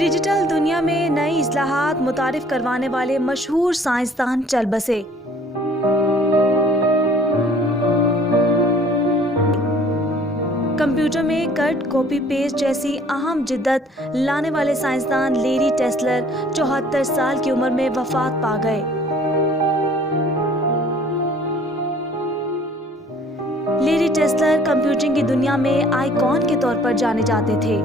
Digital दुनिया में नई इस्लाहात मुतारिफ करवाने वाले मशहूर साइंसदान चल बसे। कंप्यूटर में कट कॉपी पेस्ट जैसी अहम जिद्दत लाने वाले साइंसदान लेरी टेस्लर 74 साल की उम्र में वफात पा गए। लेरी टेस्लर कंप्यूटिंग की दुनिया में आइकॉन के तौर पर जाने जाते थे।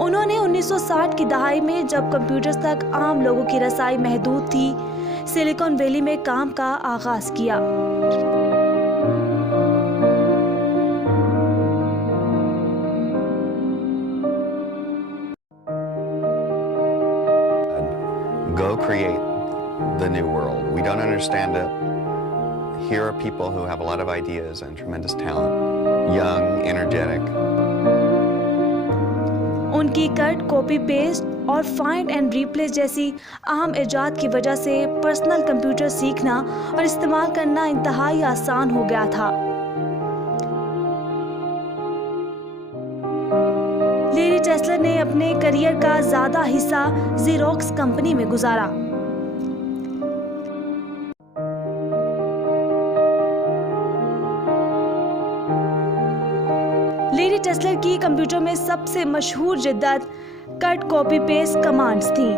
उन्होंने 1960 की दहाई में, जब कंप्यूटर्स तक आम लोगों की रसाई महदूद थी, सिलिकॉन वैली में काम का आगाज किया। Go create the new world. We don't understand it. Here are people who have a lot of ideas and tremendous talent, young, energetic. उनकी कट कॉपी पेस्ट और फाइंड एंड रिप्लेस जैसी अहम इजाद की वजह से पर्सनल कंप्यूटर सीखना और इस्तेमाल करना इंतहाई आसान हो गया था। लेरी टेस्लर ने अपने करियर का ज्यादा हिस्सा ज़ेरॉक्स कंपनी में गुजारा। लेरी टेस्लर की कंप्यूटर में सबसे मशहूर जिद्दत कट कॉपी पेस्ट कमांड्स थी।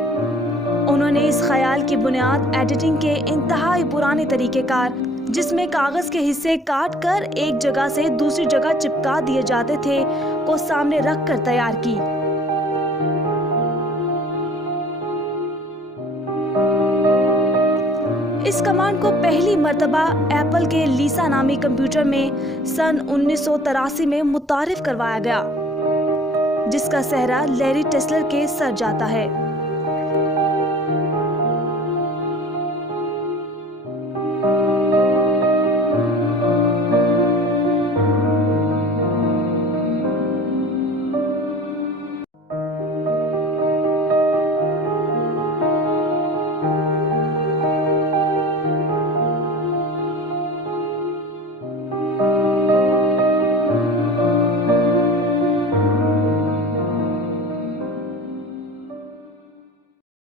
उन्होंने इस ख्याल की बुनियाद एडिटिंग के इंतहाई पुराने तरीकेकार, जिसमें कागज के हिस्से काट कर एक जगह से दूसरी जगह चिपका दिए जाते थे, को सामने रख कर तैयार की। इस कमांड को पहली मर्तबा एप्पल के लीसा नामी कंप्यूटर में सन 1983 में मुतारिफ करवाया गया, जिसका सेहरा लेरी टेस्लर के सर जाता है।